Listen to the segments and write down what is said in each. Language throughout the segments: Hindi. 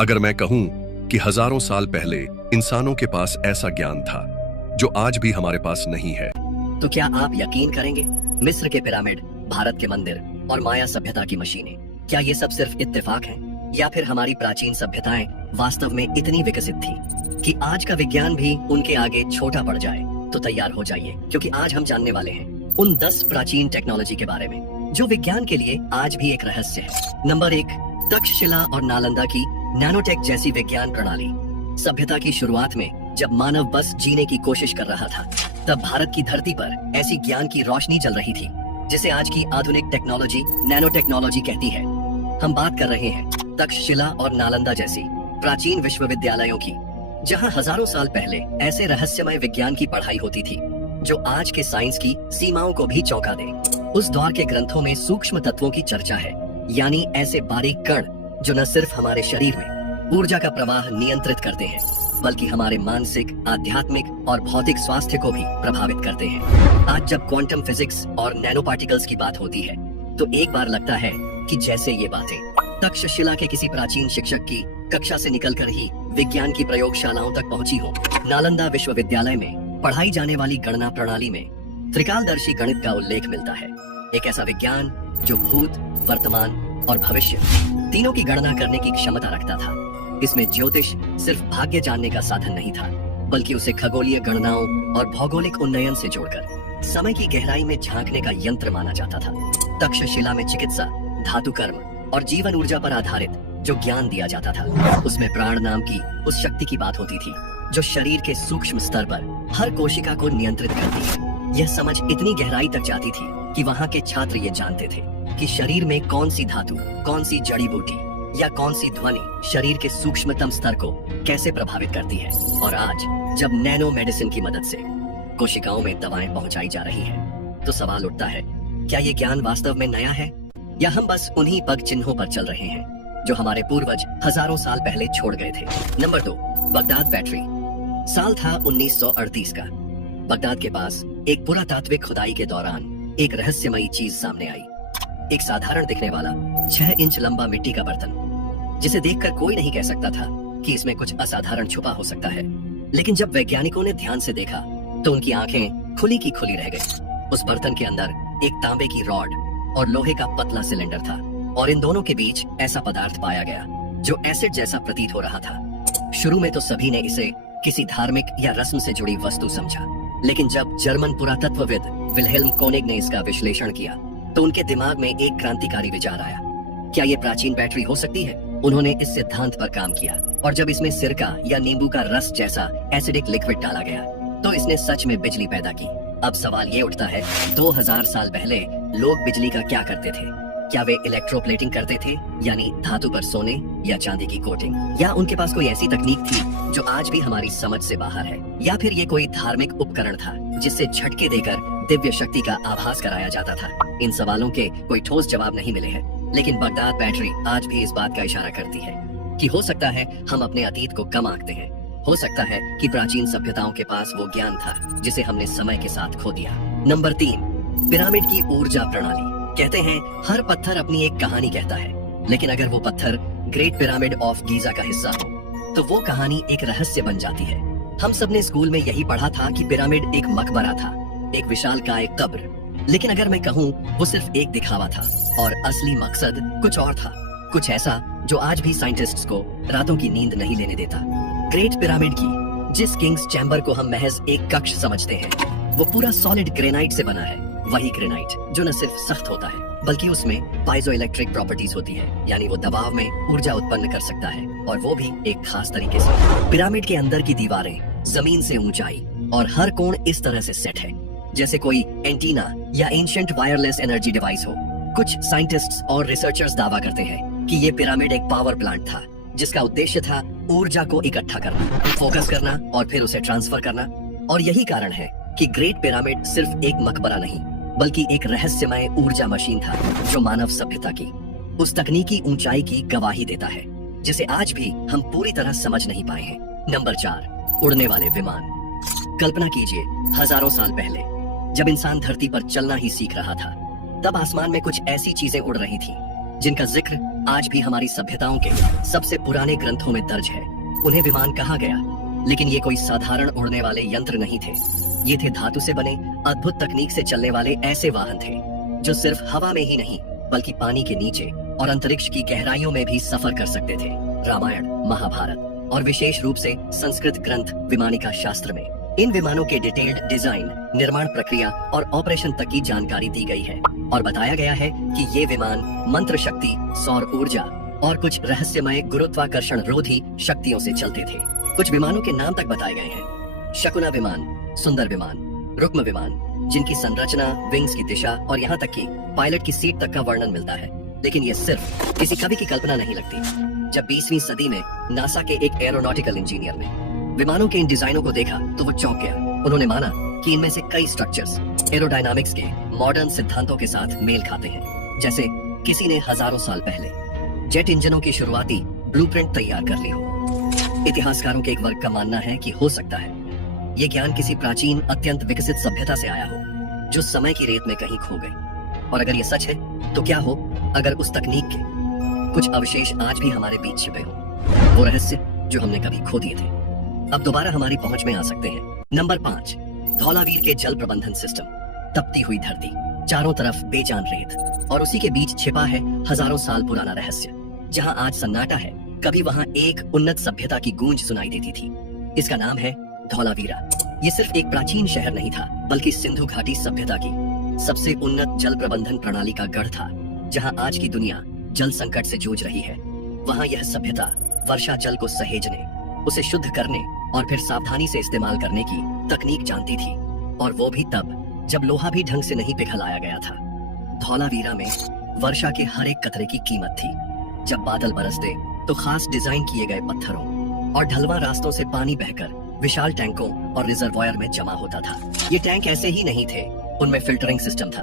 अगर मैं कहूं कि हजारों साल पहले इंसानों के पास ऐसा ज्ञान था जो आज भी हमारे पास नहीं है, तो क्या आप यकीन करेंगे? मिस्र के पिरामिड, भारत के मंदिर और माया सभ्यता की मशीनें, क्या ये सब सिर्फ इत्तेफाक हैं? या फिर हमारी प्राचीन सभ्यताएं वास्तव में इतनी विकसित थी कि आज का विज्ञान भी उनके आगे छोटा पड़ जाए? तो तैयार हो जाइए, क्योंकि आज हम जानने वाले हैं उन 10 प्राचीन टेक्नोलॉजी के बारे में जो विज्ञान के लिए आज भी एक रहस्य है। नंबर 1, तक्षशिला और नालंदा की नैनोटेक जैसी विज्ञान प्रणाली। सभ्यता की शुरुआत में जब मानव बस जीने की कोशिश कर रहा था, तब भारत की धरती पर ऐसी ज्ञान की रोशनी जल रही थी जिसे आज की आधुनिक टेक्नोलॉजी नैनो टेक्नोलॉजी कहती है। हम बात कर रहे हैं तक्षशिला और नालंदा जैसी प्राचीन विश्वविद्यालयों की, जहां हजारों साल पहले ऐसे रहस्यमय विज्ञान की पढ़ाई होती थी जो आज के साइंस की सीमाओं को भी चौंका दे। उस दौर के ग्रंथों में सूक्ष्म तत्वों की चर्चा है, यानी ऐसे बारीक कण जो न सिर्फ हमारे शरीर में ऊर्जा का प्रवाह नियंत्रित करते हैं, बल्कि हमारे मानसिक, आध्यात्मिक और भौतिक स्वास्थ्य को भी प्रभावित करते हैं। आज जब क्वांटम फिजिक्स और नैनो पार्टिकल्स की बात होती है, तो एक बार लगता है कि जैसे ये बातें तक्षशिला के किसी प्राचीन शिक्षक की कक्षा से निकलकर ही विज्ञान की प्रयोगशालाओं तक पहुंची हो। नालंदा विश्वविद्यालय में पढ़ाई जाने वाली गणना प्रणाली में त्रिकालदर्शी गणित का उल्लेख मिलता है। एक ऐसा विज्ञान जो भूत, वर्तमान और भविष्य तीनों की गणना करने की क्षमता रखता था। इसमें ज्योतिष सिर्फ भाग्य जानने का साधन नहीं था, बल्कि उसे खगोलीय गणनाओं और भौगोलिक उन्नयन से जोड़कर समय की गहराई में झांकने का यंत्र माना जाता था। तक्षशिला में चिकित्सा, धातु कर्म और जीवन ऊर्जा पर आधारित जो ज्ञान दिया जाता था, उसमें प्राण नाम की उस शक्ति की बात होती थी जो शरीर के सूक्ष्म स्तर पर हर कोशिका को नियंत्रित करती है। यह समझ इतनी गहराई तक जाती थी कि वहाँ के छात्र ये जानते थे कि शरीर में कौन सी धातु, कौन सी जड़ी बूटी या कौन सी ध्वनि शरीर के सूक्ष्मतम स्तर को कैसे प्रभावित करती है। और आज जब नैनो मेडिसिन की मदद से कोशिकाओं में दवाएं पहुंचाई जा रही हैं, तो सवाल उठता है, क्या ये ज्ञान वास्तव में नया है या हम बस उन्हीं पग चिन्हों पर चल रहे हैं जो हमारे पूर्वज हजारों साल पहले छोड़ गए थे। Number 2, Baghdad battery. साल था 1938 का। बगदाद के पास एक पुरातात्विक खुदाई के दौरान एक रहस्यमयी चीज सामने आई। एक साधारण दिखने वाला 6 इंच लंबा मिट्टी का बर्तन, जिसे देखकर कोई नहीं कह सकता था कि इसमें कुछ असाधारण छुपा हो सकता है। लेकिन जब वैज्ञानिकों ने ध्यान से देखा तो उनकी आंखें खुली की खुली रह गई। उस बर्तन के अंदर एक तांबे की रॉड और लोहे का पतला सिलेंडर था, और इन दोनों के बीच ऐसा पदार्थ पाया गया जो एसिड जैसा प्रतीत हो रहा था। शुरू में तो सभी ने इसे किसी धार्मिक या रस्म से जुड़ी वस्तु समझा, लेकिन जब जर्मन पुरातत्वविद विल्हेल्म कोनिग ने इसका विश्लेषण किया तो उनके दिमाग में एक क्रांतिकारी विचार आया। क्या ये प्राचीन बैटरी हो सकती है? उन्होंने इस सिद्धांत पर काम किया, और जब इसमें सिरका या नींबू का रस जैसा एसिडिक लिक्विड डाला गया तो इसने सच में बिजली पैदा की। अब सवाल ये उठता है, 2000 साल पहले लोग बिजली का क्या करते थे? क्या वे इलेक्ट्रोप्लेटिंग करते थे, यानी धातु पर सोने या चांदी की कोटिंग? या उनके पास कोई ऐसी तकनीक थी जो आज भी हमारी समझ से बाहर है? या फिर ये कोई धार्मिक उपकरण था जिससे झटके देकर दिव्य शक्ति का आभास कराया जाता था? इन सवालों के कोई ठोस जवाब नहीं मिले हैं, लेकिन बगदाद बैटरी आज भी इस बात का इशारा करती है कि हो सकता है हम अपने अतीत को कम आंकते हैं। हो सकता है कि प्राचीन सभ्यताओं के पास वो ज्ञान था जिसे हमने समय के साथ खो दिया। नंबर 3, पिरामिड की ऊर्जा प्रणाली। कहते हैं हर पत्थर अपनी एक कहानी कहता है, लेकिन अगर वो पत्थर ग्रेट पिरामिड ऑफ गीजा का हिस्सा हो तो वो कहानी एक रहस्य बन जाती है। हम सबने स्कूल में यही पढ़ा था कि पिरामिड एक मकबरा था, एक विशालकाय कब्र। लेकिन अगर मैं कहूँ वो सिर्फ एक दिखावा था और असली मकसद कुछ और था, कुछ ऐसा जो आज भी साइंटिस्ट्स को रातों की नींद नहीं लेने देता। ग्रेट पिरामिड की जिस किंग्स चैम्बर को हम महज एक कक्ष समझते हैं, वो पूरा सॉलिड ग्रेनाइट से बना है। वही ग्रेनाइट जो न सिर्फ सख्त होता है, बल्कि उसमें पाइजोइलेक्ट्रिक प्रॉपर्टीज होती है, यानी वो दबाव में ऊर्जा उत्पन्न कर सकता है, और वो भी एक खास तरीके से। पिरामिड के अंदर की दीवारें जमीन से ऊंचाई और हर कोण इस तरह से सेट है जैसे कोई एंटीना या एंशिएंट वायरलेस एनर्जी डिवाइस हो। कुछ साइंटिस्ट्स और रिसर्चर्स दावा करते हैं कि ये पिरामिड एक पावर प्लांट था जिसका उद्देश्य था ऊर्जा को इकट्ठा करना, फोकस करना और फिर उसे ट्रांसफर करना। और यही कारण है कि ग्रेट पिरामिड सिर्फ एक मकबरा नहीं, बल्कि एक रहस्यमय ऊर्जा मशीन था जो मानव सभ्यता की उस तकनीकी ऊंचाई की गवाही देता है जिसे आज भी हम पूरी तरह समझ नहीं पाए हैं। नंबर 4, उड़ने वाले विमान। कल्पना कीजिए, हजारों साल पहले जब इंसान धरती पर चलना ही सीख रहा था, तब आसमान में कुछ ऐसी चीजें उड़ रही थी जिनका जिक्र आज भी हमारी सभ्यताओं के सबसे पुराने ग्रंथों में दर्ज है। उन्हें विमान कहा गया, लेकिन ये कोई साधारण उड़ने वाले यंत्र नहीं थे। ये थे धातु से बने अद्भुत तकनीक से चलने वाले ऐसे वाहन थे जो सिर्फ हवा में ही नहीं बल्कि पानी के नीचे और अंतरिक्ष की गहराइयों में भी सफर कर सकते थे। रामायण, महाभारत और विशेष रूप से संस्कृत ग्रंथ विमानिका शास्त्र में इन विमानों के डिटेल्ड डिजाइन, निर्माण प्रक्रिया और ऑपरेशन तक की जानकारी दी गई है और बताया गया है कि ये विमान मंत्र शक्ति, सौर ऊर्जा और कुछ रहस्यमय गुरुत्वाकर्षण रोधी शक्तियों से चलते थे। कुछ विमानों के नाम तक बताए गए हैं: शकुना विमान, सुंदर विमान, रुक्म विमान, जिनकी संरचना, विंग्स की दिशा और यहाँ तक कि पायलट की सीट तक का वर्णन मिलता है। लेकिन ये सिर्फ किसी कवि की कल्पना नहीं लगती। जब 20वीं सदी में नासा के एक एरोनॉटिकल इंजीनियर ने विमानों के इन डिजाइनों को देखा तो वो चौंक गया। उन्होंने माना कि इनमें से कई स्ट्रक्चर्स एरोडायनामिक्स के मॉडर्न सिद्धांतों के साथ मेल खाते हैं। जैसे किसी ने हजारों साल पहले जेट इंजनों की शुरुआती ब्लूप्रिंट तैयार कर ली हो। इतिहासकारों के एक वर्ग का मानना है कि हो सकता है ये ज्ञान किसी प्राचीन अत्यंत विकसित सभ्यता से आया हो जो समय की रेत में कहीं खो गई। और अगर ये सच है तो क्या हो अगर उस तकनीक के कुछ अवशेष आज भी हमारे बीच छिपे हो, वो रहस्य जो हमने कभी खो दिए थे अब दोबारा हमारी पहुंच में आ सकते हैं। नंबर 5, धौलावीर के जल प्रबंधन सिस्टम। तपती हुई धरती, चारों तरफ बेजान रेत और उसी के बीच छिपा है हजारों साल पुराना रहस्य। जहां आज सन्नाटा है, कभी वहां एक उन्नत सभ्यता की गूंज सुनाई देती थी। इसका नाम है धौलावीरा। ये सिर्फ एक प्राचीन शहर नहीं था बल्कि सिंधु घाटी सभ्यता की सबसे उन्नत जल प्रबंधन प्रणाली का गढ़ था। जहां आज की दुनिया जल संकट से जूझ रही है, वहां यह सभ्यता वर्षा जल को सहेजने, उसे शुद्ध करने और फिर सावधानी से इस्तेमाल करने की तकनीक जानती थी। और वो भी तब जब लोहा भी ढंग से नहीं पिघलाया गया था। धौलावीरा में वर्षा के हर एक कतरे की कीमत थी। जब बादल बरसते तो खास डिजाइन किए गए पत्थरों और ढलवा रास्तों से पानी बहकर विशाल टैंकों और रिजर्वायर में जमा होता था। ये टैंक ऐसे ही नहीं थे, उनमें फिल्टरिंग सिस्टम था।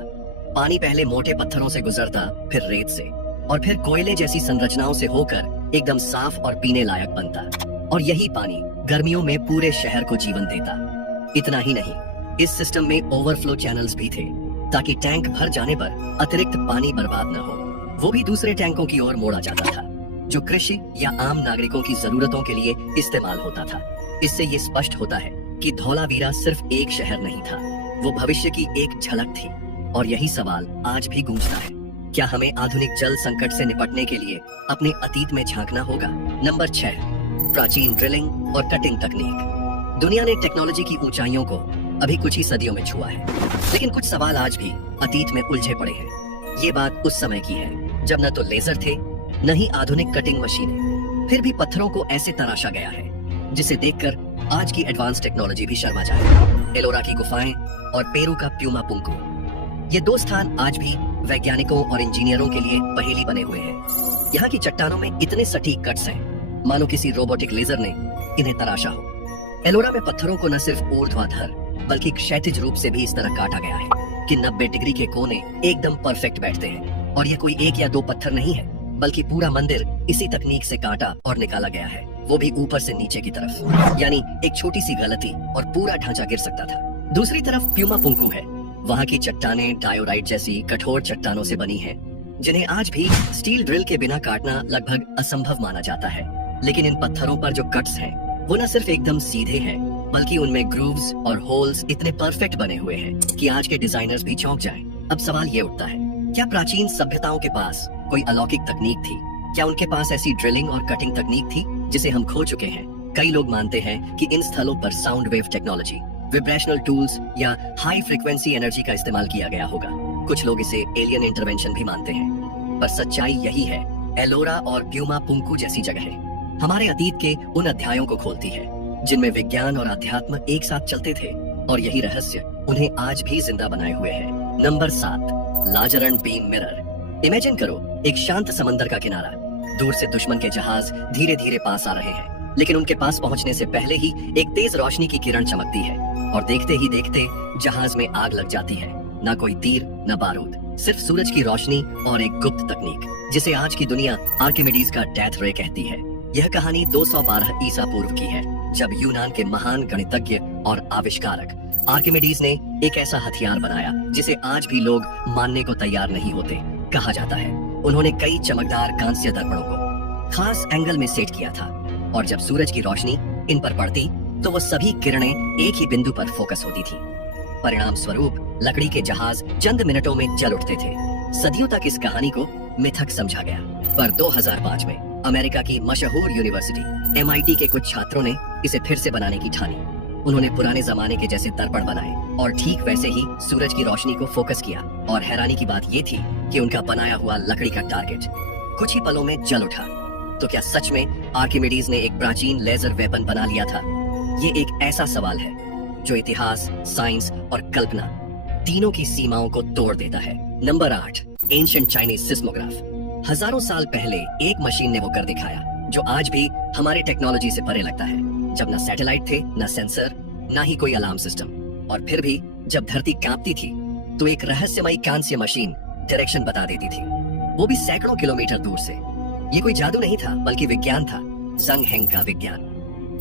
पानी पहले मोटे पत्थरों से गुजरता, फिर रेत से और फिर कोयले जैसी संरचनाओं से होकर एकदम साफ और पीने लायक बनता। और यही पानी गर्मियों में पूरे शहर को जीवन देता। इतना ही नहीं, इस सिस्टम में ओवरफ्लो चैनल्स भी थे ताकि टैंक भर जाने पर अतिरिक्त पानी बर्बाद न हो। वो भी दूसरे टैंकों की ओर मोड़ा जाता था जो कृषि या आम नागरिकों की जरूरतों के लिए इस्तेमाल होता था। इससे ये स्पष्ट होता है कि धौलावीरा सिर्फ एक शहर नहीं था, वो भविष्य की एक झलक थी। और यही सवाल आज भी गूंजता है, क्या हमें आधुनिक जल संकट से निपटने के लिए अपने अतीत में झांकना होगा? नंबर 6, प्राचीन ड्रिलिंग और कटिंग तकनीक। दुनिया ने टेक्नोलॉजी की ऊंचाइयों को अभी कुछ ही सदियों में छुआ है, लेकिन कुछ सवाल आज भी अतीत में उलझे पड़े हैं। ये बात उस समय की है जब न तो लेजर थे, न ही आधुनिक कटिंग मशीनें। फिर भी पत्थरों को ऐसे तराशा गया है जिसे देखकर आज की एडवांस टेक्नोलॉजी भी शर्मा जाए। एलोरा की गुफाएं और पेरू का प्यूमा पुंकू, ये दो स्थान आज भी वैज्ञानिकों और इंजीनियरों के लिए पहेली बने हुए हैं। यहाँ की चट्टानों में इतने सटीक कट्स हैं, मानो किसी रोबोटिक लेजर ने इन्हें तराशा हो। एलोरा में पत्थरों को न सिर्फ ऊर्ध्वाधर बल्कि क्षैतिज रूप से भी इस तरह काटा गया है कि 90 डिग्री के कोने एकदम परफेक्ट बैठते हैं। और ये कोई एक या दो पत्थर नहीं है, बल्कि पूरा मंदिर इसी तकनीक से काटा और निकाला गया है, वो भी ऊपर से नीचे की तरफ। यानी एक छोटी सी गलती और पूरा ढांचा गिर सकता था। दूसरी तरफ प्यूमा पुंकू है। वहाँ की चट्टानें डायोराइट जैसी कठोर चट्टानों से बनी हैं, जिन्हें आज भी स्टील ड्रिल के बिना काटना लगभग असंभव माना जाता है। लेकिन इन पत्थरों पर जो कट्स हैं, वो न सिर्फ एकदम सीधे हैं, बल्कि उनमें ग्रूव्स और होल्स इतने परफेक्ट बने हुए हैं कि आज के डिजाइनर्स भी चौंक जाएं। अब सवाल ये उठता है, क्या प्राचीन सभ्यताओं के पास कोई अलौकिक तकनीक थी? क्या उनके पास ऐसी ड्रिलिंग और कटिंग तकनीक थी जिसे हम खो चुके हैं? कई लोग मानते हैं कि इन स्थलों पर साउंड वेव टेक्नोलॉजी, विब्रेशनल टूल्स या हाई फ्रीक्वेंसी एनर्जी का इस्तेमाल किया गया होगा। कुछ लोग इसे एलियन इंटरवेंशन भी मानते हैं, पर सच्चाई यही है, एलोरा और प्यूमा पुंकू जैसी जगह हमारे अतीत के उन अध्यायों को खोलती है जिनमें विज्ञान और अध्यात्म एक साथ चलते थे, और यही रहस्य उन्हें आज भी जिंदा बनाए हुए है। नंबर 7, लाजरन बीम मिरर। इमेजिन करो, एक शांत समंदर का किनारा, दूर से दुश्मन के जहाज धीरे धीरे पास आ रहे हैं, लेकिन उनके पास पहुंचने से पहले ही एक तेज रोशनी की किरण चमकती है और देखते ही देखते जहाज में आग लग जाती है। ना कोई तीर, न बारूद, सिर्फ सूरज की रोशनी और एक गुप्त तकनीक जिसे आज की दुनिया आर्किमिडीज का डेथ रे कहती है। यह कहानी 212 ईसा पूर्व की है, जब यूनान के महान गणितज्ञ और आविष्कारक आर्किमिडीज ने एक ऐसा हथियार बनाया जिसे आज भी लोग मानने को तैयार नहीं होते। कहा जाता है उन्होंने कई चमकदार कांस्य दर्पणों को खास एंगल में सेट किया था और जब सूरज की रोशनी इन पर पड़ती तो वो सभी किरणें एक ही बिंदु पर फोकस होती थी। परिणाम स्वरूप लकड़ी के जहाज चंद मिनटों में जल उठते थे। सदियों तक इस कहानी को मिथक समझा गया, पर 2005 में अमेरिका की मशहूर यूनिवर्सिटी MIT के कुछ छात्रों ने इसे फिर से बनाने की ठानी। उन्होंने पुराने जमाने के जैसे दर्पण बनाए और ठीक वैसे ही सूरज की रोशनी को फोकस किया और हैरानी की बात ये थी कि उनका बनाया हुआ लकड़ी का टारगेट कुछ ही पलों में जल उठा। तो क्या सच में आर्किमिडीज ने एक प्राचीन लेजर वेपन बना लिया था? ये एक ऐसा सवाल है जो इतिहास, साइंस और कल्पना तीनों की सीमाओं को तोड़ देता है। Number 8, ancient Chinese seismograph. हजारों साल पहले एक मशीन ने वो कर दिखाया जो आज भी हमारी टेक्नोलॉजी से परे लगता है। जब न सैटेलाइट थे, न सेंसर, न ही कोई अलार्म सिस्टम, और फिर भी जब धरती कांपती थी तो एक रहस्यमयी कांस्य मशीन डायरेक्शन बता देती थी, वो भी सैकड़ों किलोमीटर दूर से। ये कोई जादू नहीं था बल्कि विज्ञान था, जंग हेंग का विज्ञान।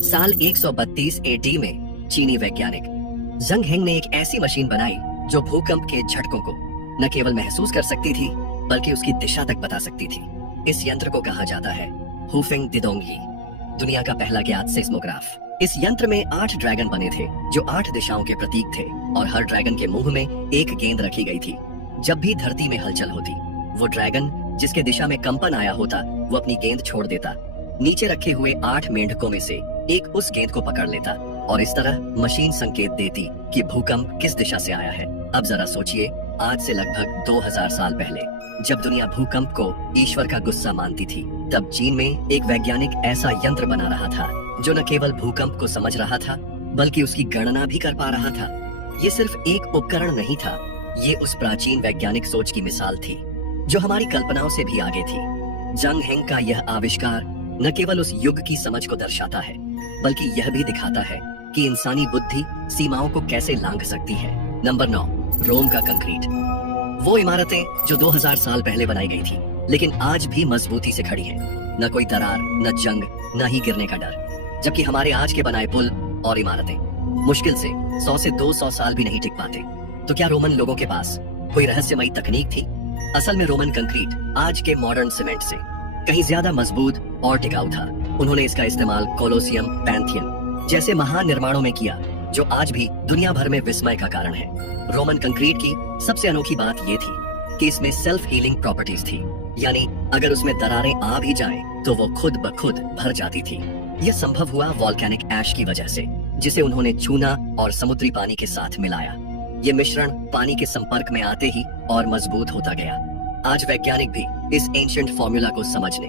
साल 132 AD में चीनी वैज्ञानिक जंग हेंग ने एक ऐसी मशीन बनाई जो भूकंप के झटकों को न केवल महसूस कर सकती थी बल्कि उसकी दिशा तक बता सकती थी। इस यंत्र को कहा जाता है हुफेंग दिदोंगी, दुनिया का पहला ज्ञात सेस्मोग्राफ। इस यंत्र में 8 ड्रैगन बने थे जो 8 दिशाओं के प्रतीक थे और हर ड्रैगन के मुंह में एक गेंद रखी गई थी। जब भी धरती में हलचल होती, वो ड्रैगन जिसके दिशा में कंपन आया होता वो अपनी गेंद छोड़ देता, नीचे रखे हुए 8 मेंढकों में से एक उस गेंद को पकड़ लेता और इस तरह मशीन संकेत देती कि भूकंप किस दिशा से आया है। अब जरा सोचिए, आज से लगभग 2000 साल पहले जब दुनिया भूकंप को ईश्वर का गुस्सा मानती थी, तब चीन में एक वैज्ञानिक ऐसा यंत्र बना रहा था जो न केवल भूकंप को समझ रहा था बल्कि उसकी गणना भी कर पा रहा था। ये सिर्फ एक उपकरण नहीं था, ये उस प्राचीन वैज्ञानिक सोच की मिसाल थी जो हमारी कल्पनाओं से भी आगे थी। जंग हेंग का यह आविष्कार न केवल उस युग की समझ को दर्शाता है बल्कि यह भी दिखाता है कि इंसानी बुद्धि सीमाओं को कैसे लांघ सकती है। नंबर 9, रोम का कंक्रीट। वो इमारतें जो 2000 साल पहले बनाई गई थी लेकिन आज भी मजबूती से खड़ी हैं। न कोई दरार, न जंग, न ही गिरने का डर। जबकि हमारे आज के बनाए पुल और इमारतें मुश्किल से 100 से 200 साल भी नहीं टिक पाते। तो क्या रोमन लोगों के पास कोई रहस्यमयी तकनीक थी? असल में रोमन कंक्रीट आज के मॉडर्न सीमेंट से कहीं ज्यादा मजबूत और टिकाऊ था। उन्होंने इसका इस्तेमाल कोलोसियम, पैंथियन जैसे महान निर्माणों में किया जो आज भी दुनिया भर में विस्मय का कारण है। रोमन कंक्रीट की सबसे अनोखी बात ये थी कि इसमें सेल्फ हीलिंग प्रॉपर्टीज थी, यानी अगर उसमें दरारें आ भी जाएं तो वो खुद ब खुद भर जाती थी। यह संभव हुआ वॉल्केनिक ऐश की वजह से, जिसे उन्होंने चूना और समुद्री पानी के साथ मिलाया। ये मिश्रण पानी के संपर्क में आते ही और मजबूत होता गया। आज वैज्ञानिक भी इस एंशिएंट फॉर्मूला को समझने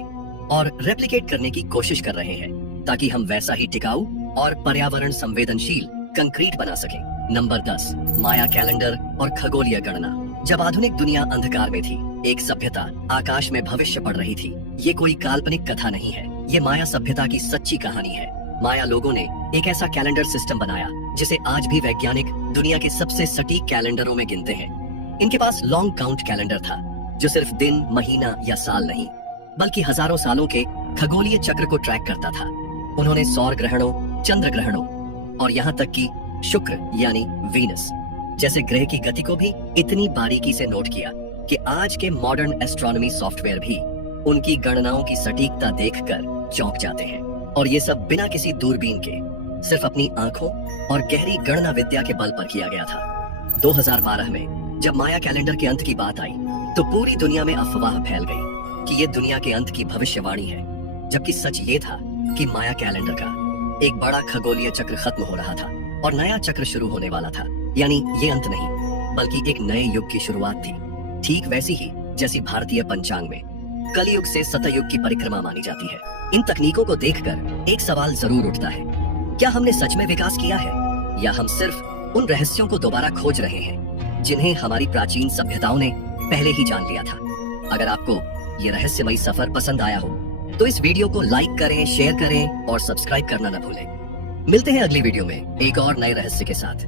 और रेप्लिकेट करने की कोशिश कर रहे हैं ताकि हम वैसा ही टिकाऊ और पर्यावरण संवेदनशील कंक्रीट बना सकें। नंबर 10, माया कैलेंडर और खगोलीय गणना। जब आधुनिक दुनिया अंधकार में थी, एक सभ्यता आकाश में भविष्य पढ़ रही थी। ये कोई काल्पनिक कथा नहीं है, ये माया सभ्यता की सच्ची कहानी है। माया लोगों ने एक ऐसा कैलेंडर सिस्टम बनाया जिसे आज भी वैज्ञानिक दुनिया के सबसे सटीक कैलेंडरों में गिनते हैं। इनके पास लॉन्ग काउंट कैलेंडर था जो सिर्फ दिन, महीना या साल नहीं बल्कि हजारों सालों के खगोलीय चक्र को ट्रैक करता था। उन्होंने सौर ग्रहणों, चंद्र ग्रहणों और यहाँ तक कि शुक्र यानी वीनस जैसे ग्रह की गति को भी इतनी बारीकी से नोट किया कि आज के मॉडर्न एस्ट्रोनॉमी सॉफ्टवेयर भी उनकी गणनाओं की सटीकता देखकर चौंक जाते हैं। और ये सब बिना किसी दूरबीन के, सिर्फ अपनी आंखों और गहरी गणना विद्या के बल पर किया गया था। 2012 में जब माया कैलेंडर के अंत की बात आई तो पूरी दुनिया में अफवाह फैल गई कि ये दुनिया के अंत की भविष्यवाणी है, जबकि सच ये था कि माया कैलेंडर का एक बड़ा खगोलीय चक्र खत्म हो रहा था और नया चक्र शुरू होने वाला था। यानी ये अंत नहीं बल्कि एक नए युग की शुरुआत थी, ठीक वैसी ही जैसी भारतीय पंचांग में कलयुग से सतयुग की परिक्रमा मानी जाती है। इन तकनीकों को देखकर एक सवाल जरूर उठता है, क्या हमने सच में विकास किया है या हम सिर्फ उन रहस्यों को दोबारा खोज रहे हैं जिन्हें हमारी प्राचीन सभ्यताओं ने पहले ही जान लिया था? अगर आपको ये रहस्यमयी सफर पसंद आया हो तो इस वीडियो को लाइक करें, शेयर करें और सब्सक्राइब करना न भूलें। मिलते हैं अगली वीडियो में एक और नए रहस्य के साथ।